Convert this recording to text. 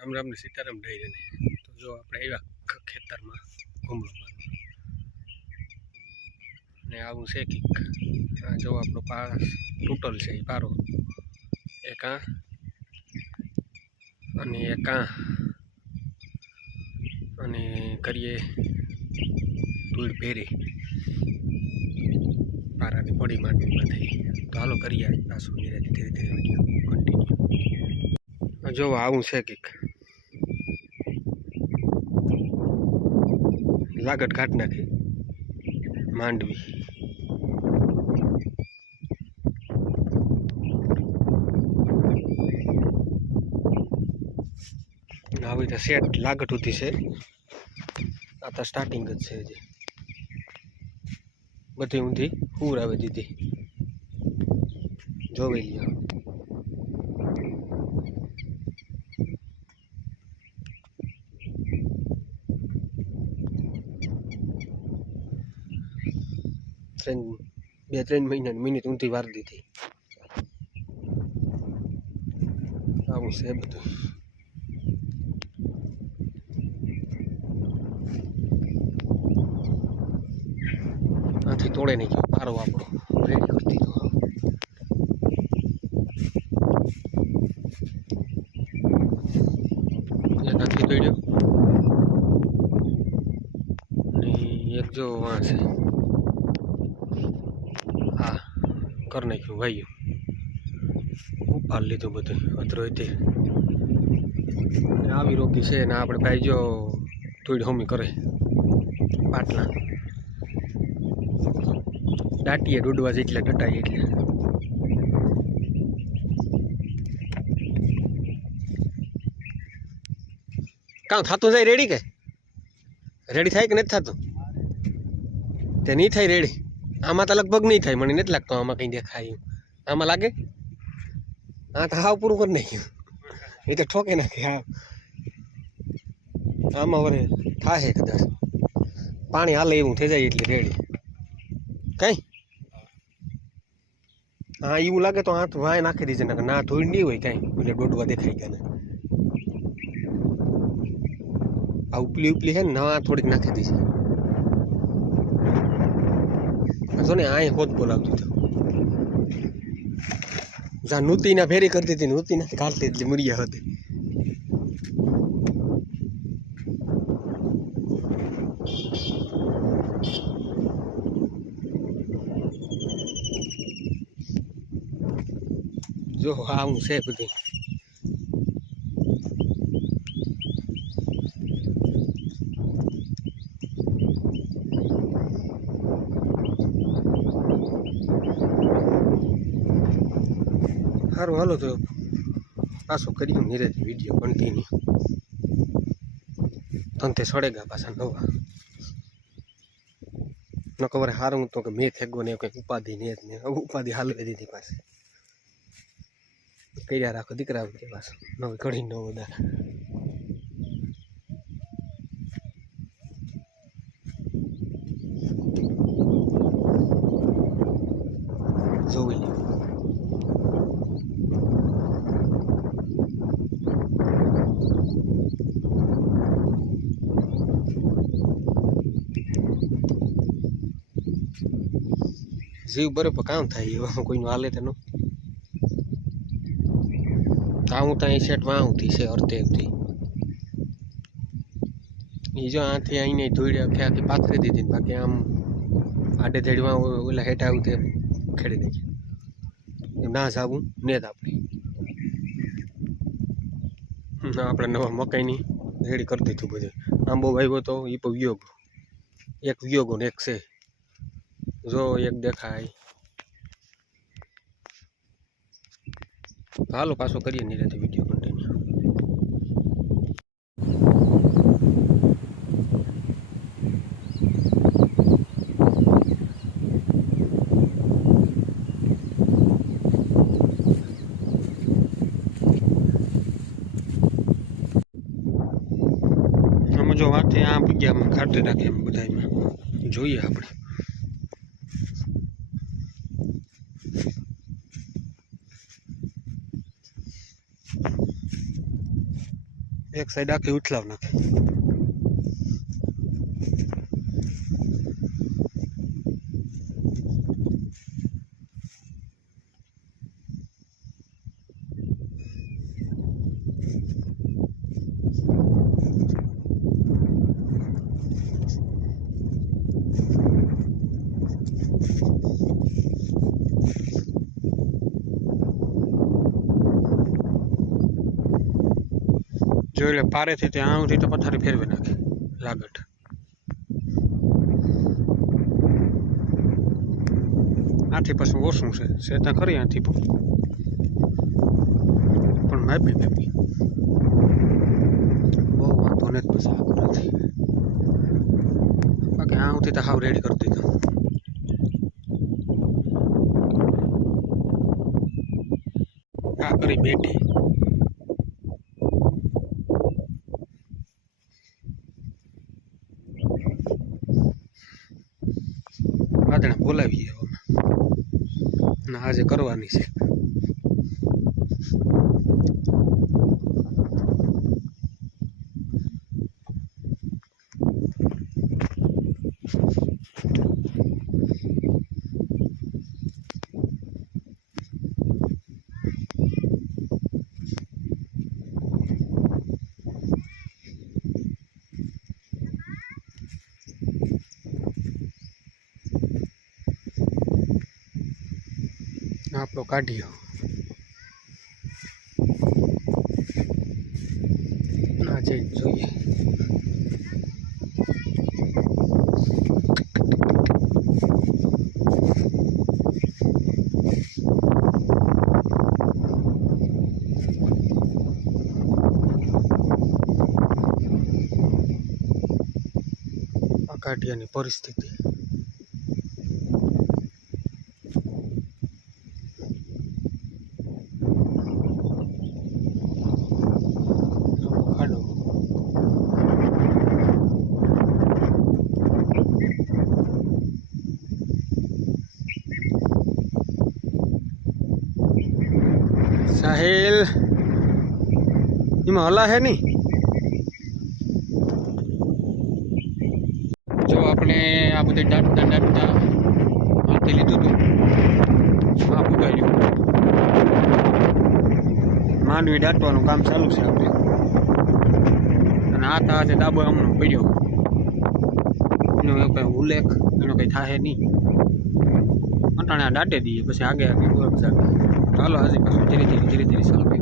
રામ રામ ને સીતારામ ડાયરીને તો જો આપણે આવ્યા ખેતરમાં ઘૂમરો મારવા. ને આવું છે કે જો આપણો પાસ તૂટલ છે એ પારો. એક આ અને એક આ. અને કરીએ ધૂળ ભેરી. પારાની પડી માંડવીમાં થઈ. તો હાલો કરીએ આજ પાછું ધીરે ધીરે ધીરે કન્ટિન્યુ જો આવું છે કંઈક. લાગટ કાઢ નાખી. માંડવી. આવી રીતે સેટ લાગટ ઉધી છે. આ તો સ્ટાર્ટિંગ જ છે હજી. બધી ઊંધી પૂર આવી દીધી. જોઈ ત્રણ બે ત્રણ મહિનાની મિનિટ ઊંધી વાર દીધી. આવું છે બધું. આથી તોડે નહીં ગયો, પારો આપણો. રેડી કરી દીધો. એક જો વાં છે હા કરી નાખ્યું ભાઈ ઉપાડ લીધું બધું અતરો તે આવી રોકી છે ને આપણે ભાઈ જો થોડી હોમી કરે. પાટલા. દાટીએ ડૂડવા જેટલા ડટાઈએ એટલે. કાં થતું જાય રેડી કે? રેડી થાય કે નથી થતું? તે નહીં થાય રેડી આમાં તો લગભગ નહીં થાય, મને નથી લાગતો આમાં કંઈ દેખાય આમાં લાગે? હા, તો હાવ પૂરું કરી નાખ્યું. એ તો ઠોકે નાખે, હા. આમાં વરે થાય કદાચ. પાણી હાલે એવું થઈ જાય એટલે રેડી. કઈ? હા, એવું લાગે તો હાથ વાય નાખી દીધે ને ના ધોઈ નહીં હોય કાંઈ. એટલે દોડવા દેખાઈ ગયા ને આ ઉપલી ઉપલી છે ને ના થોડીક નાખી દીધી જો ને, આ હોત બોલાવતી તો. જા નૂતીના ફેરી કરતી હતી નૂતીના કાઢતી એટલે મર્યા હતી. જો, આવું છે બધી. સારું હાલો તો પાછો કર્યું નીરેથી વીડિયો કન્ટિન્યુ ધંધે સડેગા પાછા નવા. ન ખબર હારું તો કે મેં થેગો ને કંઈક ઉપાધિ ને જ ને ઉપાધિ હાલવી દીધી પાસે કર્યા રાખો દીકરા પાસે નવી કઢી નવો બધા જોઈ લ્યો જીવ બરોબર કામ થાય એવા કોઈનું હાલે તેનું આવું ત્યાં સેટમાં આવું વાહુંથી છે, અર્ધેવથી. એ જો આથી અહીં ધોઈ આખી પાથરી દીધી ને બાકી આમ આડે ધેડવા ઓલા હેઠ આવ્યું તે ખેડી નાખી ના જાવું ને જ આપણે. આપણે નવા મકાઈની રેડી કરી દીધું બધું. આંબો વાવ્યો તો એ પણ વિયોગ. એક વિયોગો ને એક છે. જો એક દેખાય. હાલો પાછો કરીએ નિરાતે વીડિયો કન્ટિન્યુ જો વાત આ પૂગ્યામાં ખાતરી નાખે એમ બધામાં જોઈએ આપણે. એક સાઈડ આખી ઉથલાવ નાખે જોઈ લે, પારેથી ત્યાં આઉથી તો પથારી ફેરવી નાખે. લાગટ. આથી પછી ઓછું છે. શેતા ખરી આથી પણ. મેપી માપી બહુ વાંધો ને પછી નથી બાકી આઉથી તો હાવ રેડી કરી દીધો. આ કરી બેટી. વાદણા બોલાવીએ અને આજે કરવાની છે. આપણો કાઢ્યો ના જઈને જોઈએ આ કાઢિયાની પરિસ્થિતિ ખાડો સાહિલ એમાં હલા હે નહીં જો આપણે આ બધી દાટતા દાટતા હાથે લીધું હતું આ પુગાડ્યું માંડવી દાટવાનું કામ ચાલુ છે આપણે. અને આ તા છે ડાબો હમણાં પડ્યો. એનો કંઈ ઉલ્લેખ, એનો કંઈ થાય નહીં. અટાણે દાટે દઈએ, પછી આગે આગે ગોળ ચાલો હજી પાછું ધીરે ધીરે ધીરે ધીરે ચાલુ